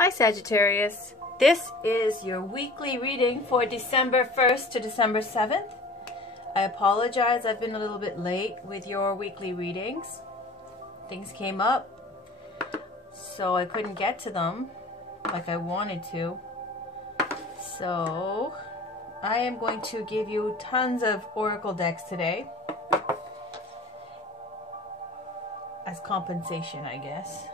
Hi Sagittarius, this is your weekly reading for December 1st to December 7th. I apologize, I've been a little bit late with your weekly readings. Things came up, so I couldn't get to them like I wanted to. So I am going to give you tons of oracle decks today as compensation, I guess.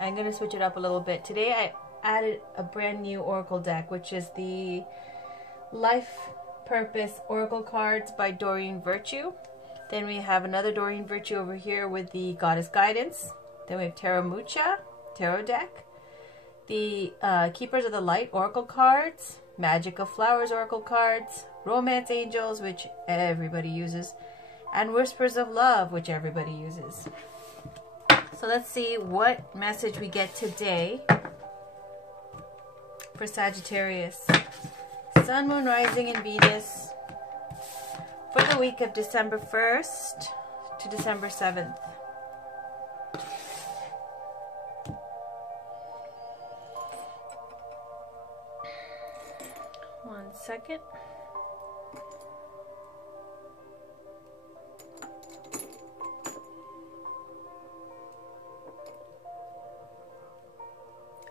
I'm going to switch it up a little bit. Today I added a brand new oracle deck, which is the Life Purpose Oracle cards by Doreen Virtue. Then we have another Doreen Virtue over here with the Goddess Guidance. Then we have Tarot Mucha, Tarot deck. The Keepers of the Light Oracle cards, Magic of Flowers Oracle cards, Romance Angels, which everybody uses, and Whispers of Love, which everybody uses. So let's see what message we get today for Sagittarius. Sun, Moon, Rising, and Venus for the week of December 1st to December 7th. One second.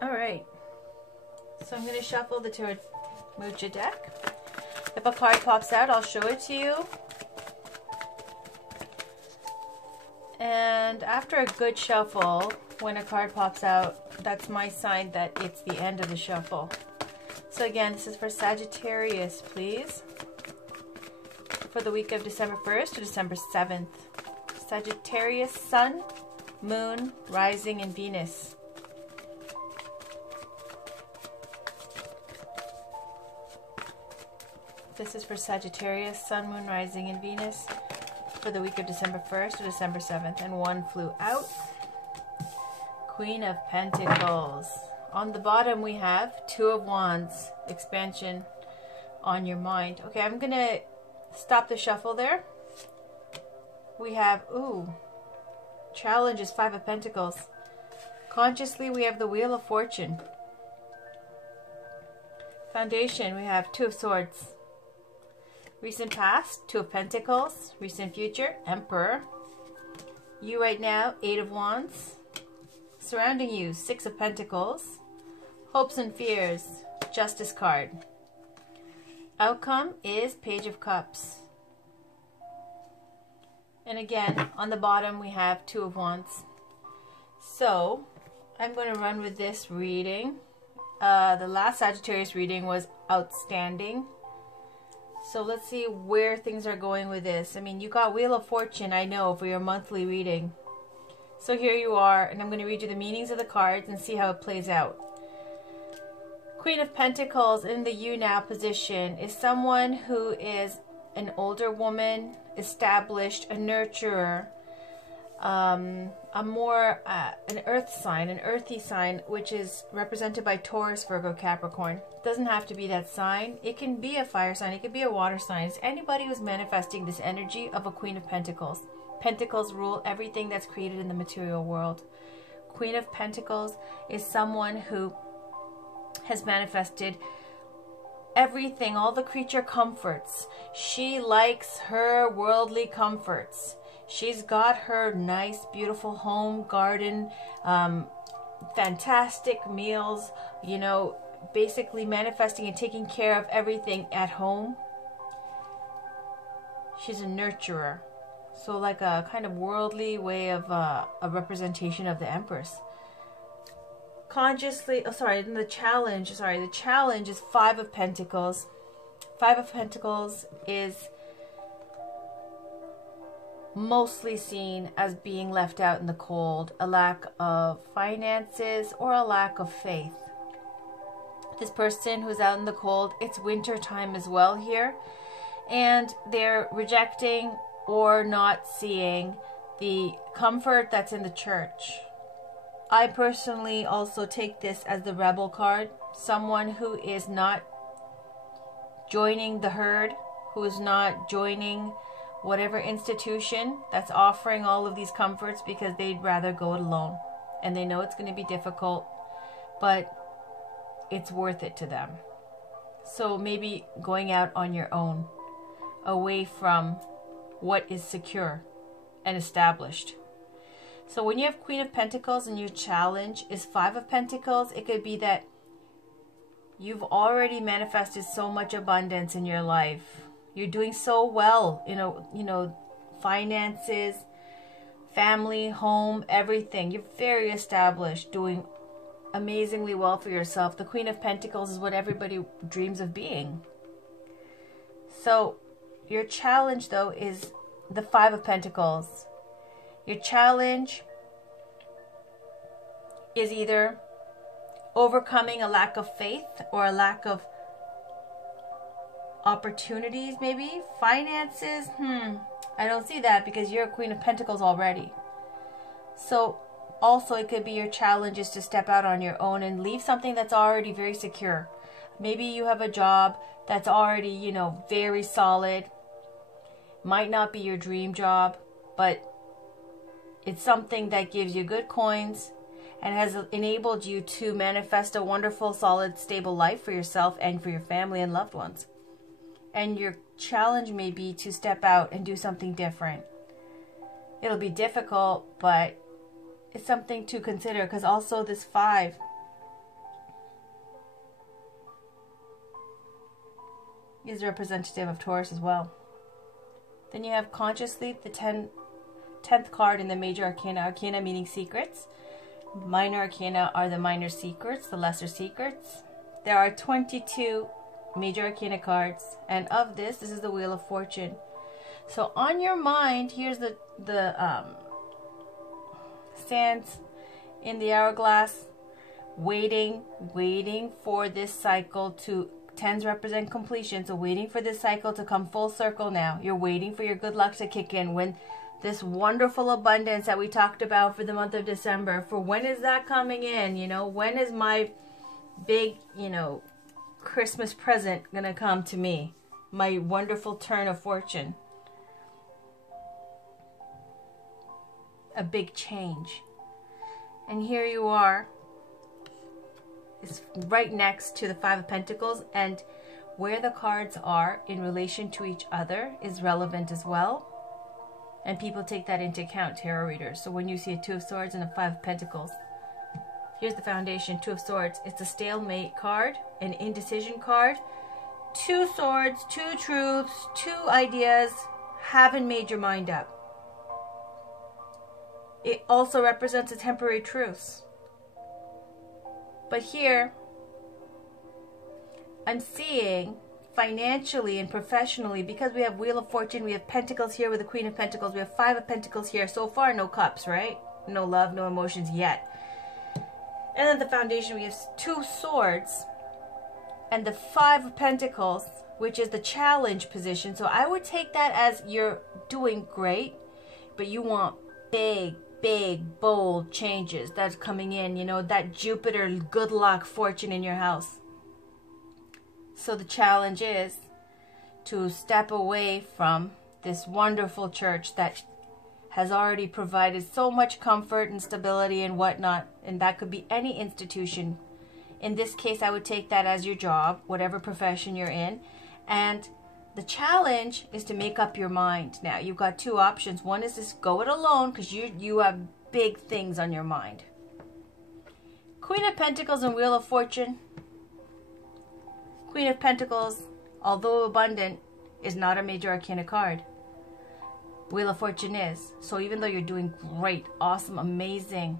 Alright, so I'm going to shuffle the Tarot Mucha deck. If a card pops out, I'll show it to you. And after a good shuffle, when a card pops out, that's my sign that it's the end of the shuffle. So again, this is for Sagittarius, please. For the week of December 1st to December 7th. Sagittarius, Sun, Moon, Rising, and Venus. This is for Sagittarius, Sun, Moon, Rising, and Venus for the week of December 1st to December 7th. And one flew out. Queen of Pentacles. On the bottom we have Two of Wands, expansion on your mind. Okay, I'm going to stop the shuffle there. We have, challenge is Five of Pentacles. Consciously we have the Wheel of Fortune. Foundation, we have Two of Swords. Recent past, Two of Pentacles. Recent future, Emperor. You right now, Eight of Wands. Surrounding you, Six of Pentacles. Hopes and fears, Justice card. Outcome is Page of Cups. And again, on the bottom we have Two of Wands. So, I'm going to run with this reading. The last Sagittarius reading was outstanding. So let's see where things are going with this. I mean, you got Wheel of Fortune, I know, for your monthly reading. So here you are, and I'm going to read you the meanings of the cards and see how it plays out. Queen of Pentacles in the you now position is someone who is an older woman, established, a nurturer, an earth sign, an earthy sign, which is represented by Taurus, Virgo, Capricorn. It doesn't have to be that sign. It can be a fire sign. It could be a water sign. It's anybody who's manifesting this energy of a Queen of Pentacles. Pentacles rule everything that's created in the material world. Queen of Pentacles is someone who has manifested everything, all the creature comforts. She likes her worldly comforts. She's got her nice, beautiful home, garden, fantastic meals, you know, basically manifesting and taking care of everything at home. She's a nurturer. So like a kind of worldly way of a representation of the Empress. Consciously, the challenge is Five of Pentacles. Five of Pentacles is mostly seen as being left out in the cold, a lack of finances or a lack of faith. This person who's out in the cold, it's winter time as well here, and they're rejecting or not seeing the comfort that's in the church. I personally also take this as the Rebel card, someone who is not joining the herd, who is not joining whatever institution that's offering all of these comforts because they'd rather go it alone. And they know it's going to be difficult, but it's worth it to them. So maybe going out on your own, away from what is secure and established. So when you have Queen of Pentacles and your challenge is Five of Pentacles, it could be that you've already manifested so much abundance in your life. You're doing so well, finances, family, home, everything. You're very established, doing amazingly well for yourself. The Queen of Pentacles is what everybody dreams of being. So your challenge, though, is the Five of Pentacles. Your challenge is either overcoming a lack of faith or a lack of opportunities, maybe. Finances, I don't see that because you're a Queen of Pentacles already. So also it could be your challenge is to step out on your own and leave something that's already very secure. Maybe you have a job that's already, very solid. Might not be your dream job, but it's something that gives you good coins and has enabled you to manifest a wonderful, solid, stable life for yourself and for your family and loved ones. And your challenge may be to step out and do something different. It'll be difficult, but it's something to consider, because also this 5 is representative of Taurus as well. Then you have consciously the 10th card in the major arcana. Arcana meaning secrets. Minor arcana are the minor secrets, the lesser secrets. There are 22 major arcana cards, and of this is the Wheel of Fortune. So on your mind, here's the sands in the hourglass, waiting for this cycle to. 10s represent completion, so waiting for this cycle to come full circle now. You're waiting for your good luck to kick in. When this wonderful abundance that we talked about for the month of December, for when is that coming in? When is my big, Christmas present gonna come to me? My wonderful turn of fortune. A big change. And here you are. It's right next to the 5 of Pentacles, and where the cards are in relation to each other is relevant as well. And people take that into account, tarot readers. So when you see a 2 of Swords and a 5 of Pentacles, here's the foundation. 2 of Swords, it's a stalemate card, an indecision card. 2 swords, 2 truths, 2 ideas, haven't made your mind up. It also represents a temporary truce. But here, I'm seeing financially and professionally, because we have Wheel of Fortune, we have Pentacles here with the Queen of Pentacles, we have 5 of Pentacles here. So far, no cups, right? No love, no emotions yet. And then the foundation, we have 2 swords and the 5 of Pentacles, which is the challenge position. So I would take that as you're doing great, but you want big, bold changes that's coming in, that Jupiter good luck fortune in your house. So the challenge is to step away from this wonderful church that has already provided so much comfort and stability and whatnot, and that could be any institution. In this case, I would take that as your job, whatever profession you're in, and the challenge is to make up your mind. Now, you've got 2 options. One is just go it alone, because you have big things on your mind. Queen of Pentacles and Wheel of Fortune. Queen of Pentacles, although abundant, is not a major arcana card. Wheel of Fortune is. So even though you're doing great, awesome, amazing,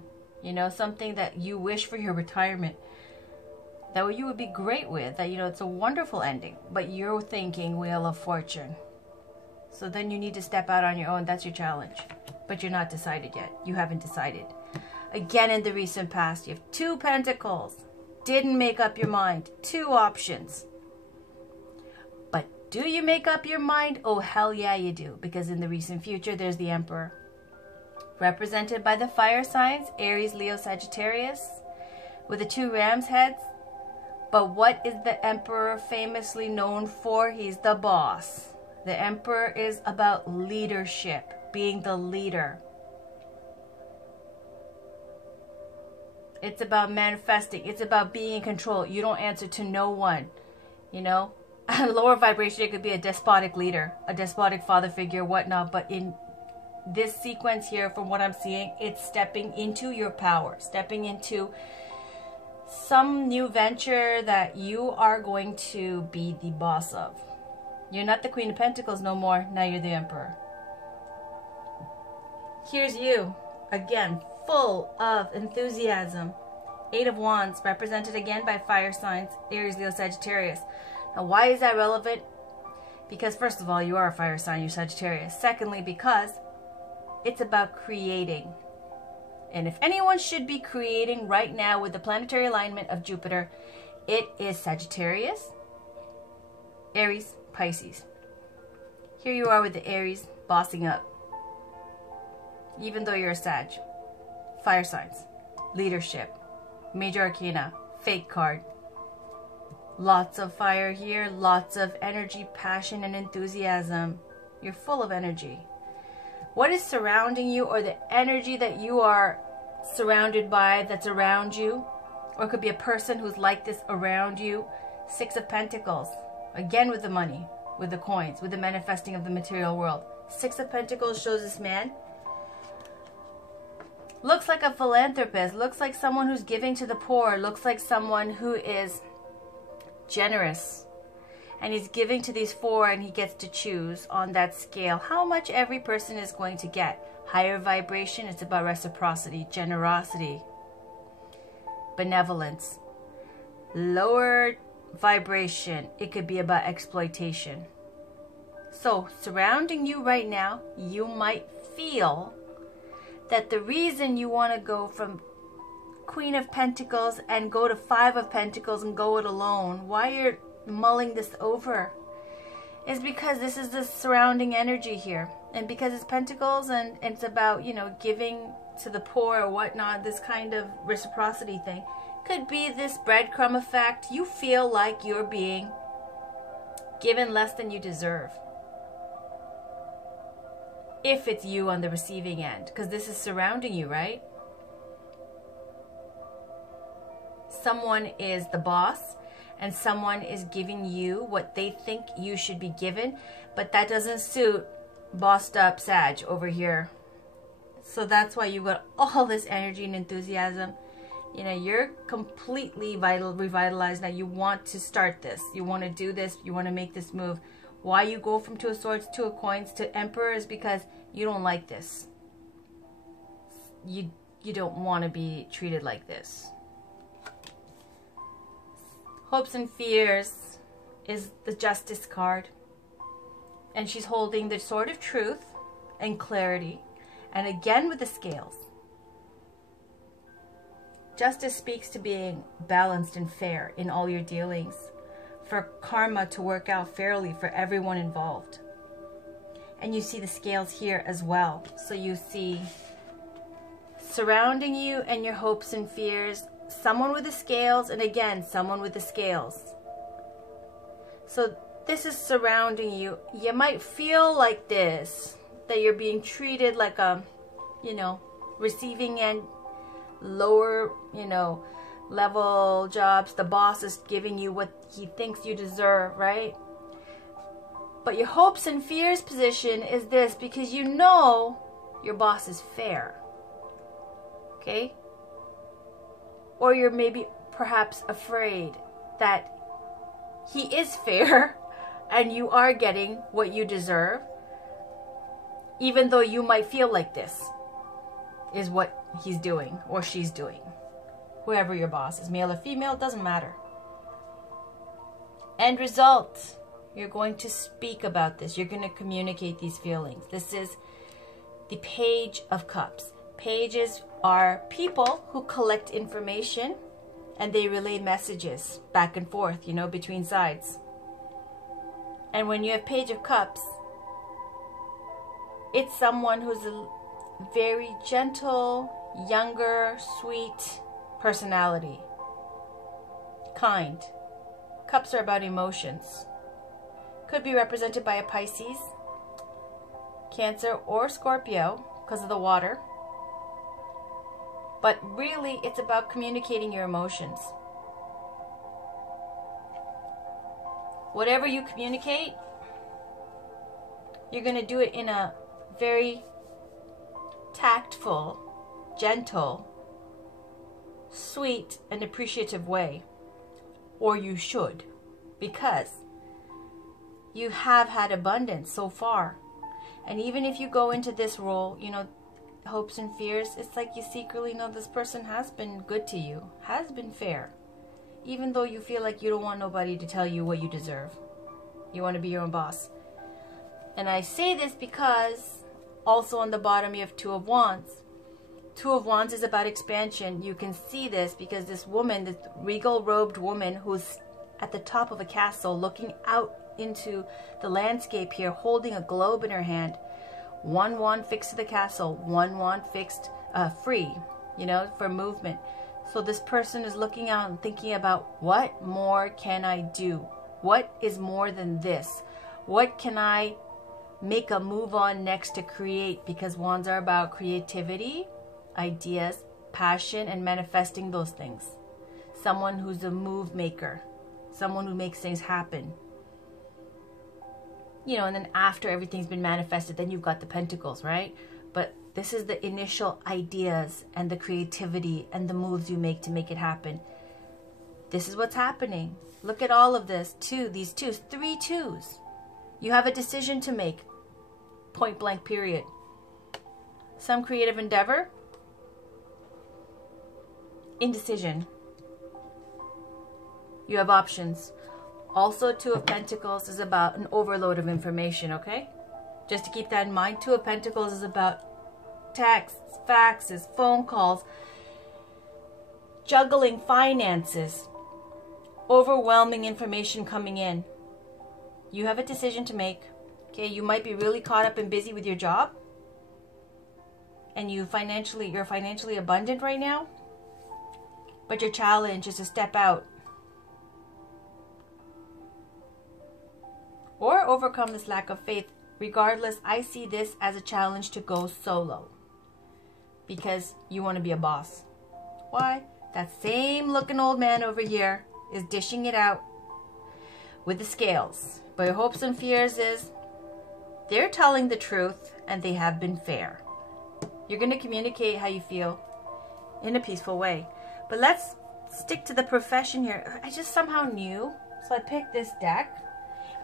something that you wish for your retirement, that you would be great with, that, it's a wonderful ending, but you're thinking Wheel of Fortune. So then you need to step out on your own. That's your challenge. But you're not decided yet. You haven't decided. Again, in the recent past, you have 2 Pentacles. Didn't make up your mind. 2 options. But do you make up your mind? Oh, hell yeah, you do. Because in the recent future, there's the Emperor. Represented by the fire signs, Aries, Leo, Sagittarius, with the 2 ram's heads. But what is the Emperor famously known for? He's the boss. The Emperor is about leadership, being the leader. It's about manifesting. It's about being in control. You don't answer to no one, you know. Lower vibration, it could be a despotic leader, a despotic father figure, whatnot. But in this sequence here, from what I'm seeing, it's stepping into your power, stepping into some new venture that you are going to be the boss of. You're not the Queen of Pentacles no more. Now you're the Emperor. Here's you, again, full of enthusiasm. 8 of Wands, represented again by fire signs, Aries, Leo, Sagittarius. Now, why is that relevant? Because, first of all, you are a fire sign, you're Sagittarius. Secondly, because it's about creating. And if anyone should be creating right now with the planetary alignment of Jupiter, it is Sagittarius, Aries, Pisces. Here you are with the Aries bossing up. Even though you're a Sag. Fire signs, leadership, major arcana, fake card. Lots of fire here, lots of energy, passion, and enthusiasm. You're full of energy. What is surrounding you, or the energy that you are surrounded by that's around you, or it could be a person who's like this around you. 6 of Pentacles, again with the money, with the coins, with the manifesting of the material world. 6 of Pentacles shows this man looks like a philanthropist, looks like someone who's giving to the poor, looks like someone who is generous. And he's giving to these 4, and he gets to choose on that scale how much every person is going to get. Higher vibration, it's about reciprocity, generosity, benevolence. Lower vibration, it could be about exploitation. So, surrounding you right now, you might feel that the reason you want to go from Queen of Pentacles and go to 5 of Pentacles and go it alone, why you're mulling this over, is because this is the surrounding energy here. And because it's Pentacles and it's about, you know, giving to the poor or whatnot, this kind of reciprocity thing. Could be this breadcrumb effect. You feel like you're being given less than you deserve. If it's you on the receiving end, because this is surrounding you, right? Someone is the boss, and someone is giving you what they think you should be given, but that doesn't suit bossed up Sag over here. So that's why you got all this energy and enthusiasm. You know, you're completely revitalized now. You want to start this. You want to do this. You want to make this move. Why you go from 2 of Swords, 2 of Coins to Emperor is because you don't like this. You don't want to be treated like this. Hopes and Fears is the Justice card. And she's holding the Sword of Truth and Clarity. And again with the Scales. Justice speaks to being balanced and fair in all your dealings. For karma to work out fairly for everyone involved. And you see the Scales here as well. So you see surrounding you and your hopes and fears, someone with the Scales, and again, someone with the Scales. So this is surrounding you. You might feel like this, that you're being treated like a, you know, receiving end, lower, you know, level jobs. The boss is giving you what he thinks you deserve, right? But your hopes and fears position is this, because you know your boss is fair. Okay? Or you're maybe perhaps afraid that he is fair and you are getting what you deserve, even though you might feel like this is what he's doing or she's doing. Whoever your boss is, male or female, doesn't matter. End result, you're going to speak about this. You're going to communicate these feelings. This is the Page of Cups. Pages are people who collect information and they relay messages back and forth, you know, between sides. And when you have Page of Cups, it's someone who's a very gentle, younger, sweet personality. Kind. Cups are about emotions. Could be represented by a Pisces, Cancer, or Scorpio because of the water. But really, it's about communicating your emotions. Whatever you communicate, you're going to do it in a very tactful, gentle, sweet, and appreciative way. Or you should, because you have had abundance so far. And even if you go into this role, you know, hopes and fears, it's like you secretly know this person has been good to you, has been fair. Even though you feel like you don't want nobody to tell you what you deserve. You want to be your own boss. And I say this because also on the bottom you have Two of Wands. Two of Wands is about expansion. You can see this because this woman, this regal robed woman who's at the top of a castle looking out into the landscape here, holding a globe in her hand. One wand fixed to the castle, one wand fixed free, you know, for movement. So this person is looking out and thinking about, what more can I do? What is more than this? What can I make a move on next to create? Because wands are about creativity, ideas, passion, and manifesting those things. Someone who's a move maker, someone who makes things happen. You know, and then after everything's been manifested, then you've got the pentacles, right? But this is the initial ideas and the creativity and the moves you make to make it happen. This is what's happening. Look at all of this. These twos, 3 twos. You have a decision to make. Point blank, period. Some creative endeavor. Indecision. You have options. Also, Two of Pentacles is about an overload of information, okay? Just to keep that in mind, Two of Pentacles is about texts, faxes, phone calls, juggling finances, overwhelming information coming in. You have a decision to make, okay? You might be really caught up and busy with your job, and you're financially abundant right now, but your challenge is to step out or overcome this lack of faith. Regardless, I see this as a challenge to go solo because you want to be a boss. Why? That same looking old man over here is dishing it out with the scales. But your hopes and fears is they're telling the truth and they have been fair. You're going to communicate how you feel in a peaceful way. But let's stick to the profession here. I just somehow knew, so I picked this deck.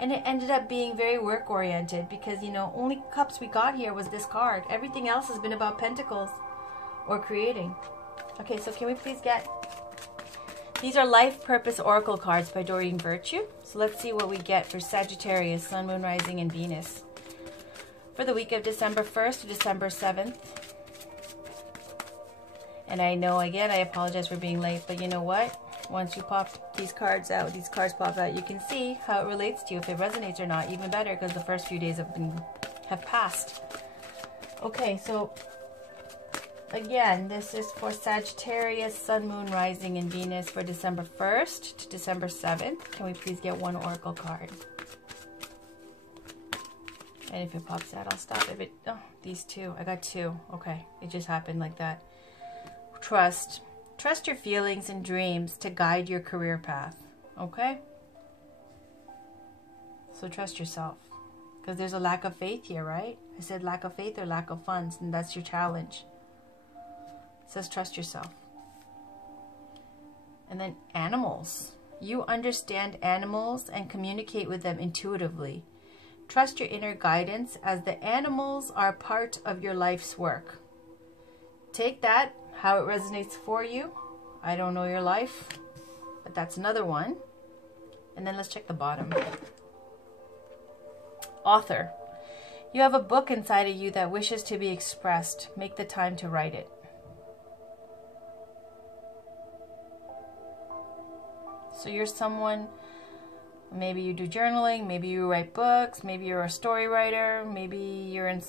And it ended up being very work-oriented because, you know, only cups we got here was this card. Everything else has been about pentacles or creating. Okay, so can we please get... These are Life Purpose Oracle cards by Doreen Virtue. So let's see what we get for Sagittarius, Sun, Moon, Rising, and Venus for the week of December 1st to December 7th. And I know, again, I apologize for being late, but you know what? Once you pop these cards out, you can see how it relates to you, if it resonates or not. Even better, because the first few days have passed. Okay, so again, this is for Sagittarius, Sun, Moon, Rising, and Venus for December 1st to December 7th. Can we please get one oracle card? And if it pops out, I'll stop. If it, oh, these two. I got two. Okay, it just happened like that. Trust. Trust your feelings and dreams to guide your career path, okay? So trust yourself, because there's a lack of faith here, right? I said lack of faith or lack of funds, and that's your challenge. It says trust yourself. And then animals. You understand animals and communicate with them intuitively. Trust your inner guidance, as the animals are part of your life's work. Take that how it resonates for you. I don't know your life, but that's another one. And then let's check the bottom. Author. You have a book inside of you that wishes to be expressed. Make the time to write it. So you're someone, maybe you do journaling, maybe you write books, maybe you're a story writer, maybe you're in,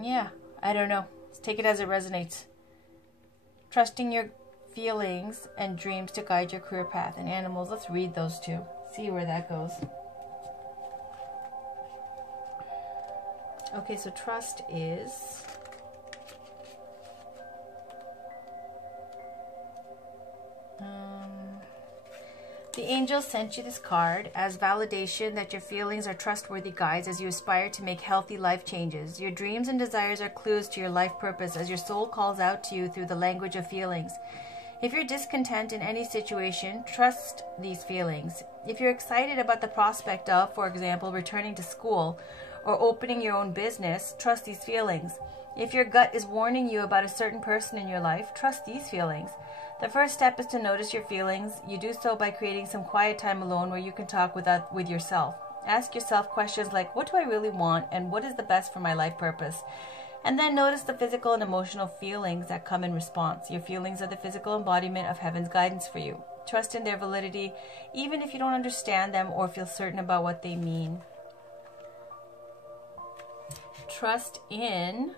yeah, I don't know. Take it as it resonates. Trusting your feelings and dreams to guide your career path. And animals, let's read those two. See where that goes. Okay, so trust is The angels sent you this card as validation that your feelings are trustworthy guides as you aspire to make healthy life changes. Your dreams and desires are clues to your life purpose as your soul calls out to you through the language of feelings. If you're discontent in any situation, trust these feelings. If you're excited about the prospect of, for example, returning to school or opening your own business, trust these feelings. If your gut is warning you about a certain person in your life, trust these feelings. The first step is to notice your feelings. You do so by creating some quiet time alone where you can talk with yourself. Ask yourself questions like, what do I really want and what is the best for my life purpose? And then notice the physical and emotional feelings that come in response. Your feelings are the physical embodiment of heaven's guidance for you. Trust in their validity, even if you don't understand them or feel certain about what they mean. Trust in,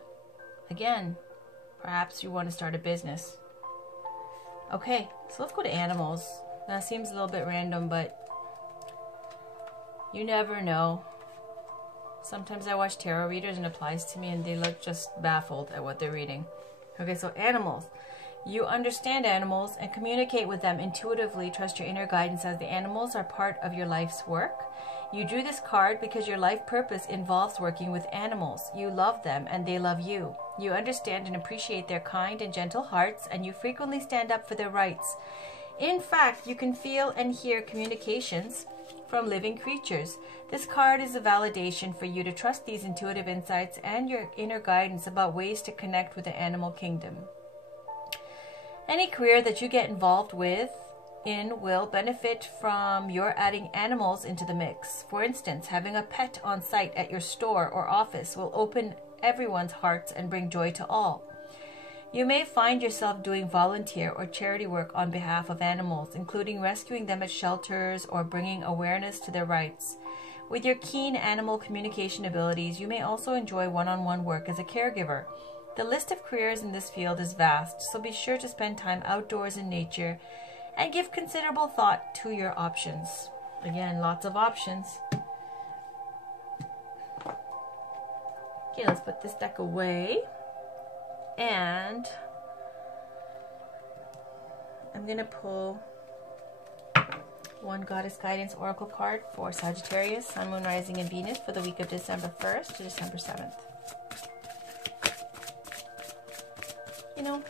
again, perhaps you want to start a business. Okay, so let's go to animals. That seems a little bit random, but you never know. Sometimes I watch tarot readers and it applies to me and they look just baffled at what they're reading. Okay, so animals. You understand animals and communicate with them intuitively. Trust your inner guidance as the animals are part of your life's work. You drew this card because your life purpose involves working with animals. You love them and they love you. You understand and appreciate their kind and gentle hearts, and you frequently stand up for their rights. In fact, you can feel and hear communications from living creatures. This card is a validation for you to trust these intuitive insights and your inner guidance about ways to connect with the animal kingdom. Any career that you get involved in will benefit from your adding animals into the mix. For instance, having a pet on site at your store or office will open everyone's hearts and bring joy to all. You may find yourself doing volunteer or charity work on behalf of animals, including rescuing them at shelters or bringing awareness to their rights. With your keen animal communication abilities, you may also enjoy one-on-one work as a caregiver. The list of careers in this field is vast, so be sure to spend time outdoors in nature and give considerable thought to your options. Again, lots of options. Okay, let's put this deck away. And I'm going to pull one Goddess Guidance Oracle card for Sagittarius, Sun, Moon, Rising, and Venus for the week of December 1st to December 7th. You know,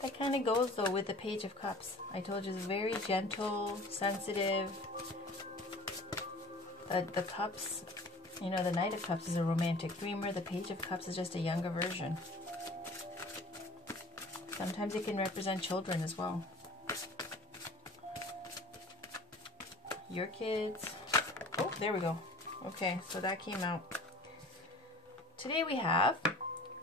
that kind of goes though with the Page of Cups. I told you it's very gentle, sensitive. The Cups, you know, the Knight of Cups is a romantic dreamer. The Page of Cups is just a younger version. Sometimes it can represent children as well. Your kids. Oh, there we go. Okay, so that came out. Today we have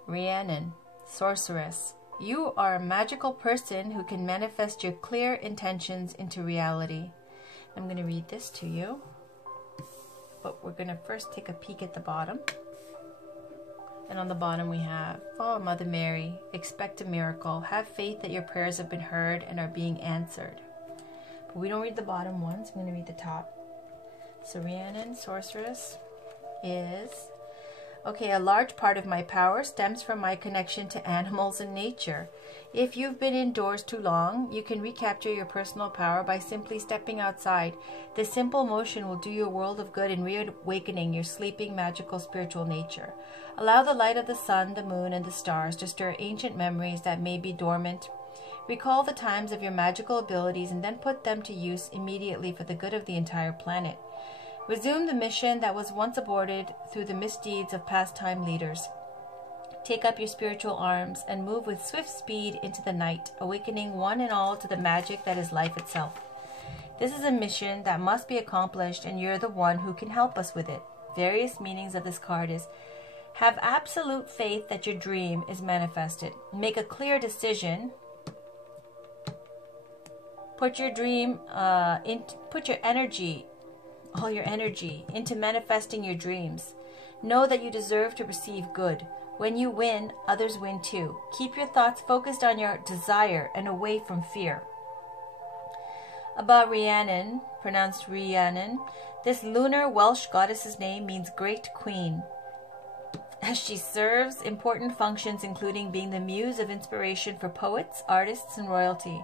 Rhiannon, Sorceress. You are a magical person who can manifest your clear intentions into reality. I'm going to read this to you, but we're going to first take a peek at the bottom. And on the bottom we have, oh, Mother Mary, expect a miracle. Have faith that your prayers have been heard and are being answered. But we don't read the bottom ones. I'm going to read the top. So Rhiannon, Sorceress, is, okay, a large part of my power stems from my connection to animals and nature. If you've been indoors too long, you can recapture your personal power by simply stepping outside. This simple motion will do you a world of good in reawakening your sleeping, magical, spiritual nature. Allow the light of the sun, the moon, and the stars to stir ancient memories that may be dormant. Recall the times of your magical abilities and then put them to use immediately for the good of the entire planet. Resume the mission that was once aborted through the misdeeds of past time leaders. Take up your spiritual arms and move with swift speed into the night, awakening one and all to the magic that is life itself. This is a mission that must be accomplished, and you're the one who can help us with it. Various meanings of this card is: have absolute faith that your dream is manifested. Make a clear decision. Put your energy, all your energy, into manifesting your dreams. Know that you deserve to receive good. When you win, others win too. Keep your thoughts focused on your desire and away from fear. About Rhiannon, pronounced Rhiannon, this lunar Welsh goddess's name means Great Queen, as she serves important functions including being the muse of inspiration for poets, artists, and royalty.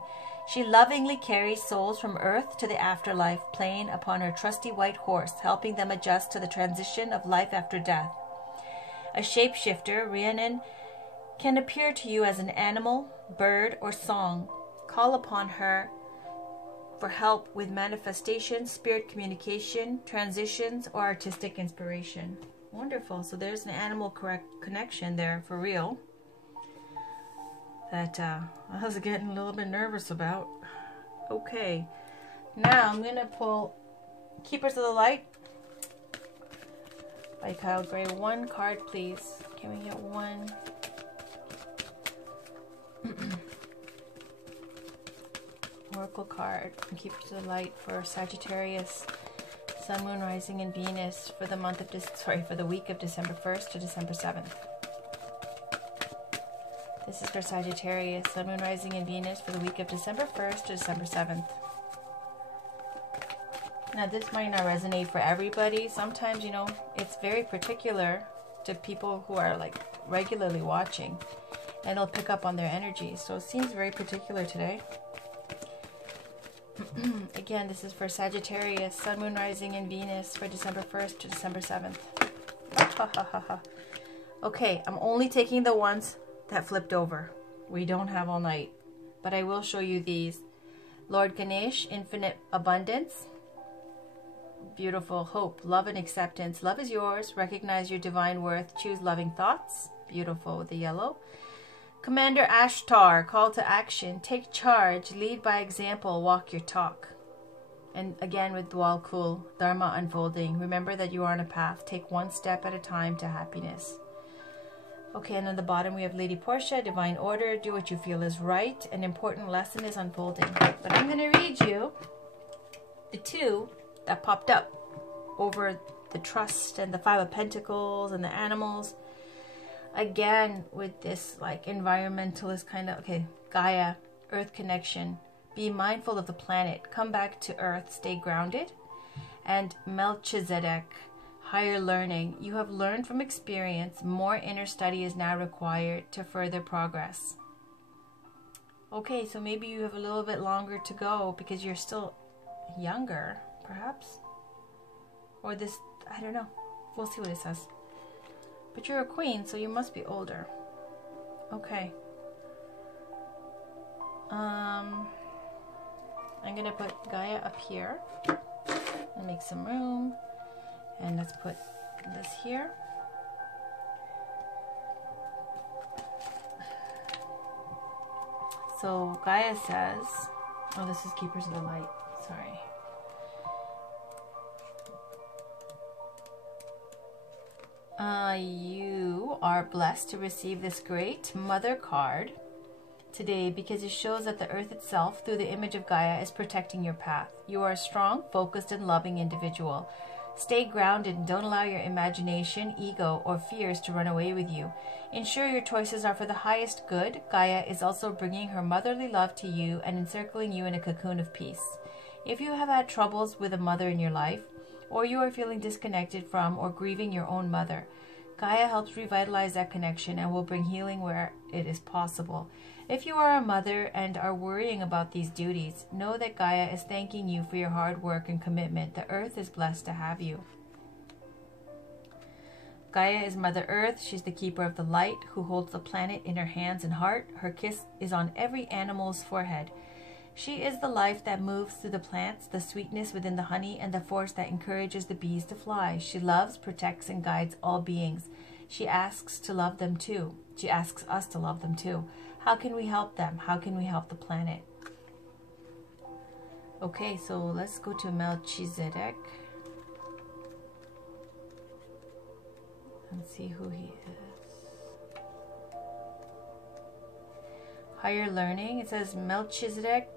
She lovingly carries souls from Earth to the afterlife, playing upon her trusty white horse, helping them adjust to the transition of life after death. A shapeshifter, Rhiannon, can appear to you as an animal, bird, or song. Call upon her for help with manifestation, spirit communication, transitions, or artistic inspiration. Wonderful. So there's an animal connection there for real that I was getting a little bit nervous about. Okay. Now I'm going to pull Keepers of the Light by Kyle Gray. One card, please. Can we get one? Oracle card from Keepers of the Light for Sagittarius, Sun, Moon, Rising, and Venus for the month of for the week of December 1st to December 7th. This is for Sagittarius, Sun, Moon, Rising, and Venus for the week of December 1st to December 7th. Now, this might not resonate for everybody. Sometimes, you know, it's very particular to people who are like regularly watching, and it'll pick up on their energy. So it seems very particular today. Again, this is for Sagittarius, Sun, Moon, Rising, and Venus for December 1st to December 7th. Okay, I'm only taking the ones that flipped over. We don't have all night, but I will show you these. Lord Ganesh, infinite abundance. Beautiful. Hope, love, and acceptance. Love is yours. Recognize your divine worth. Choose loving thoughts. Beautiful with the yellow. Commander Ashtar, call to action. Take charge. Lead by example. Walk your talk. And again with Dwal Kul, Dharma unfolding. Remember that you are on a path. Take one step at a time to happiness. Okay, and on the bottom we have Lady Portia, divine order. Do what you feel is right. An important lesson is unfolding. But I'm going to read you the two that popped up over the trust and the Five of Pentacles and the animals. Again, with this like environmentalist kind of, okay, Gaia, Earth connection. Be mindful of the planet. Come back to Earth. Stay grounded. And Melchizedek, higher learning. You have learned from experience. More inner study is now required to further progress. Okay, so maybe you have a little bit longer to go because you're still younger, perhaps. Or this, I don't know. We'll see what it says. But you're a queen, so you must be older. Okay. I'm going to put Gaia up here and make some room. And let's put this here. So Gaia says, oh, this is Keepers of the Light. Sorry. You are blessed to receive this great Mother card today because it shows that the earth itself, through the image of Gaia, is protecting your path. You are a strong, focused, and loving individual. Stay grounded and don't allow your imagination, ego, or fears to run away with you. Ensure your choices are for the highest good. Gaia is also bringing her motherly love to you and encircling you in a cocoon of peace. If you have had troubles with a mother in your life, or you are feeling disconnected from or grieving your own mother, Gaia helps revitalize that connection and will bring healing where it is possible. If you are a mother and are worrying about these duties, know that Gaia is thanking you for your hard work and commitment. The earth is blessed to have you. Gaia is Mother Earth. She's the keeper of the light who holds the planet in her hands and heart. Her kiss is on every animal's forehead. She is the life that moves through the plants, the sweetness within the honey, and the force that encourages the bees to fly. She loves, protects, and guides all beings. She asks to love them too. She asks us to love them too. How can we help them? How can we help the planet? Okay, so let's go to Melchizedek and see who he is. Higher learning. It says Melchizedek,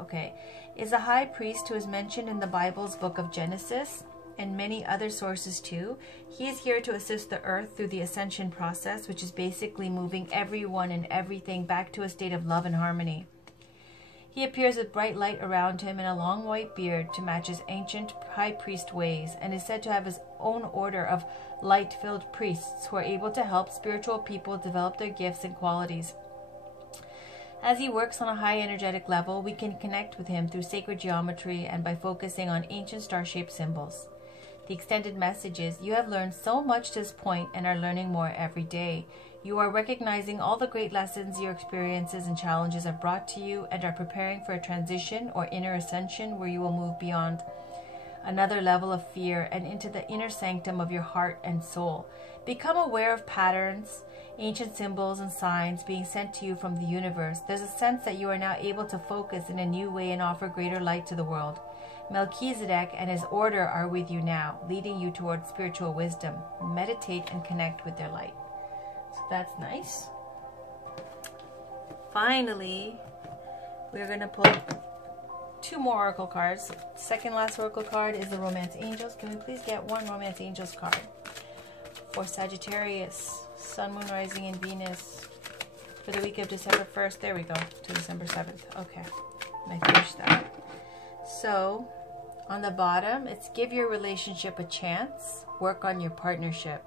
okay, is a high priest who is mentioned in the Bible's book of Genesis and many other sources too. He is here to assist the earth through the ascension process, which is basically moving everyone and everything back to a state of love and harmony. He appears with bright light around him and a long white beard to match his ancient high priest ways, and is said to have his own order of light-filled priests who are able to help spiritual people develop their gifts and qualities. As he works on a high energetic level, we can connect with him through sacred geometry and by focusing on ancient star-shaped symbols. The extended message is, you have learned so much to this point and are learning more every day. You are recognizing all the great lessons your experiences and challenges have brought to you and are preparing for a transition or inner ascension where you will move beyond another level of fear and into the inner sanctum of your heart and soul. Become aware of patterns, ancient symbols and signs being sent to you from the universe. There's a sense that you are now able to focus in a new way and offer greater light to the world. Melchizedek and his order are with you now, leading you towards spiritual wisdom. Meditate and connect with their light. So that's nice. Finally, we're going to pull 2 more oracle cards. Second last oracle card is the Romance Angels. Can we please get 1 Romance Angels card for Sagittarius, Sun, Moon, Rising, and Venus for the week of December 1st. There we go, to December 7th. Okay, and I finished that. So, on the bottom, it's give your relationship a chance, work on your partnership.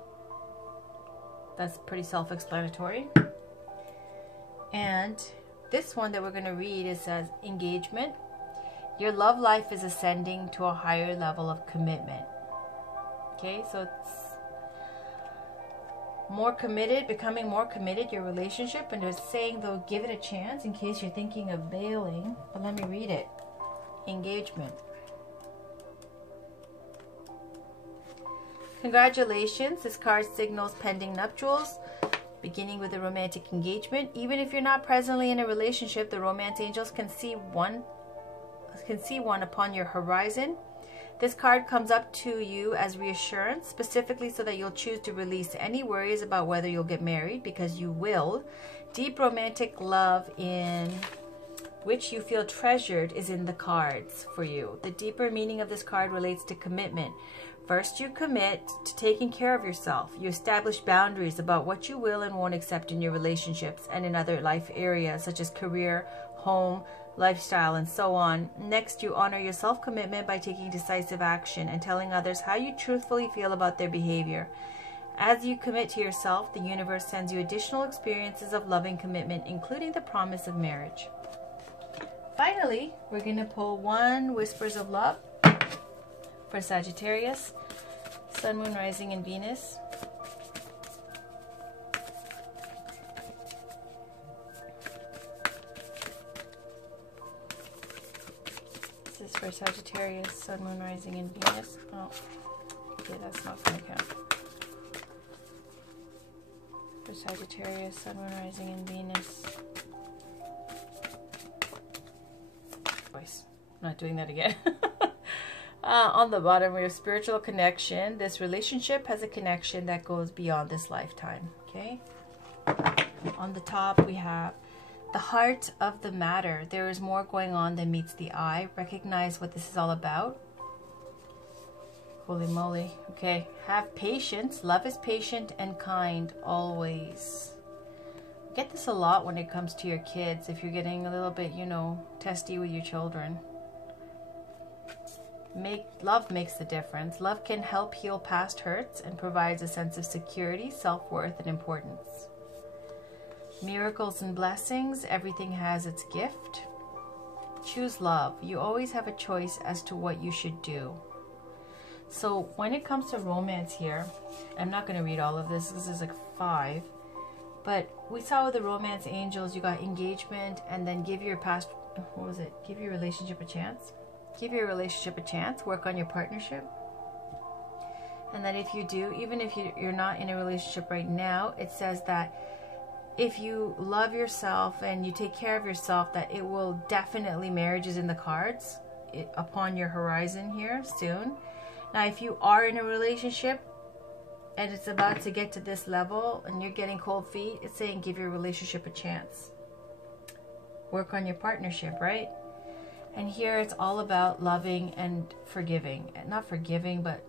That's pretty self-explanatory. And this one that we're going to read, it says, engagement. Your love life is ascending to a higher level of commitment. Okay, so it's more committed, becoming more committed, your relationship. And they're saying, though, give it a chance in case you're thinking of bailing. But let me read it. Engagement. Congratulations. This card signals pending nuptials, beginning with a romantic engagement. Even if you're not presently in a relationship, the Romance Angels can see one upon your horizon. This card comes up to you as reassurance, specifically so that you'll choose to release any worries about whether you'll get married, because you will. Deep romantic love in which you feel treasured is in the cards for you. The deeper meaning of this card relates to commitment. First, you commit to taking care of yourself. You establish boundaries about what you will and won't accept in your relationships and in other life areas such as career, home, lifestyle, and so on. Next, you honor your self-commitment by taking decisive action and telling others how you truthfully feel about their behavior. As you commit to yourself, the universe sends you additional experiences of loving commitment, including the promise of marriage. Finally, we're going to pull 1 Whispers of Love for Sagittarius, Sun, Moon, Rising, and Venus. This is for Sagittarius, Sun, Moon, Rising, and Venus. Oh, okay, that's not going to count. For Sagittarius, Sun, Moon, Rising, and Venus. Voice. I'm not doing that again. On the bottom, we have spiritual connection. This relationship has a connection that goes beyond this lifetime. Okay. On the top, we have the heart of the matter. There is more going on than meets the eye. Recognize what this is all about. Holy moly. Okay. Have patience. Love is patient and kind always. Get this a lot when it comes to your kids. If you're getting a little bit, you know, testy with your children. Love makes the difference. Love can help heal past hurts and provides a sense of security, self-worth, and importance. Miracles and blessings. Everything has its gift. Choose love. You always have a choice as to what you should do. So when it comes to romance here, I'm not going to read all of this. This is like 5. But we saw with the Romance Angels, you got engagement and then give your past, what was it? Give your relationship a chance. Give your relationship a chance. Work on your partnership. And then if you do, even if you're not in a relationship right now, it says that if you love yourself and you take care of yourself, that it will definitely, marriage is in the cards upon your horizon here soon. Now, if you are in a relationship and it's about to get to this level and you're getting cold feet, it's saying give your relationship a chance. Work on your partnership, right? And here it's all about loving and forgiving. Not forgiving, but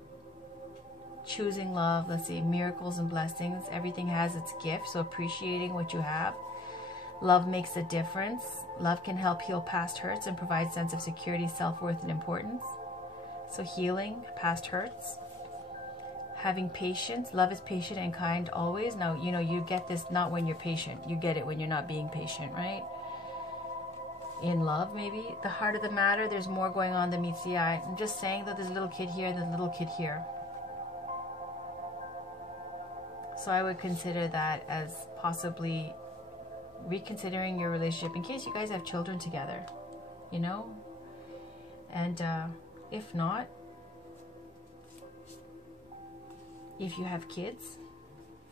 choosing love. Let's see, miracles and blessings. Everything has its gift, so appreciating what you have. Love makes a difference. Love can help heal past hurts and provide a sense of security, self-worth, and importance. So healing past hurts. Having patience. Love is patient and kind always. Now, you know, you get this not when you're patient. You get it when you're not being patient, right? in love, maybe. The heart of the matter, there's more going on than meets the eye. I'm just saying that there's a little kid here and a little kid here. So I would consider that as possibly reconsidering your relationship in case you guys have children together, you know? And if not, if you have kids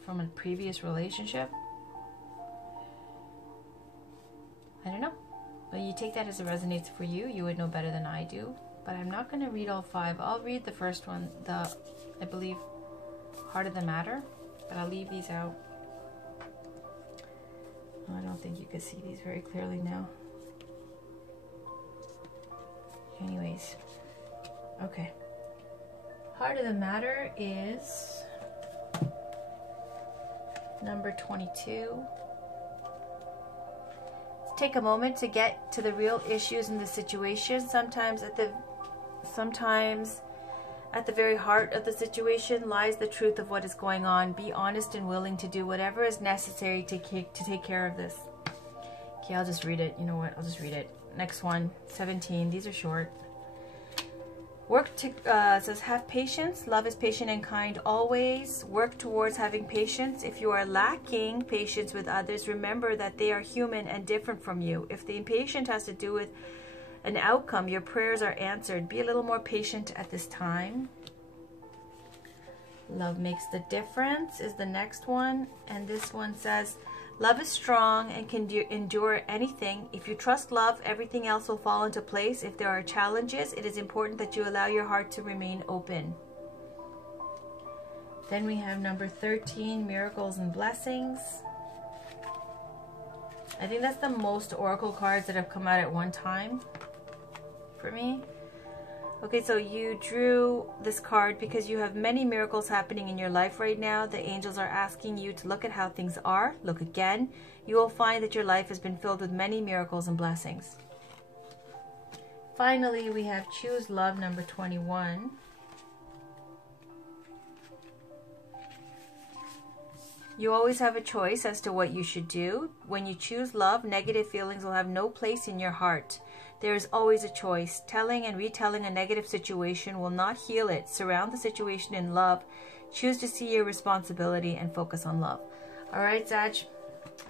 from a previous relationship, I don't know. But you take that as it resonates for you. You would know better than I do. But I'm not going to read all 5. I'll read the first one, I believe, Heart of the Matter. But I'll leave these out. I don't think you can see these very clearly now. Anyways. Okay. Heart of the Matter is number 22. Take a moment to get to the real issues in the situation. Sometimes at the very heart of the situation lies the truth of what is going on. Be honest and willing to do whatever is necessary to take care of this. Okay, I'll just read it. You know what? I'll just read it. Next one, 17. These are short. Says, have patience. Love is patient and kind always. Work towards having patience. If you are lacking patience with others, remember that they are human and different from you. If the impatience has to do with an outcome, your prayers are answered. Be a little more patient at this time. Love makes the difference is the next one. And this one says, love is strong and can endure anything. If you trust love, everything else will fall into place. If there are challenges, it is important that you allow your heart to remain open. Then we have number 13, Miracles and Blessings. I think that's the most oracle cards that have come out at one time for me. Okay, so you drew this card because you have many miracles happening in your life right now. The angels are asking you to look at how things are. Look again. You will find that your life has been filled with many miracles and blessings. Finally, we have Choose Love, number 21. You always have a choice as to what you should do. When you choose love, negative feelings will have no place in your heart. There is always a choice. Telling and retelling a negative situation will not heal it. Surround the situation in love. Choose to see your responsibility and focus on love. All right, Sag,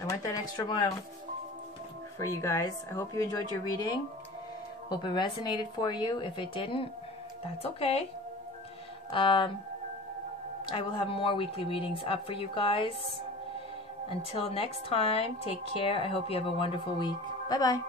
I went that extra mile for you guys. I hope you enjoyed your reading. Hope it resonated for you. If it didn't, that's okay. I will have more weekly readings up for you guys. Until next time, take care. I hope you have a wonderful week. Bye-bye.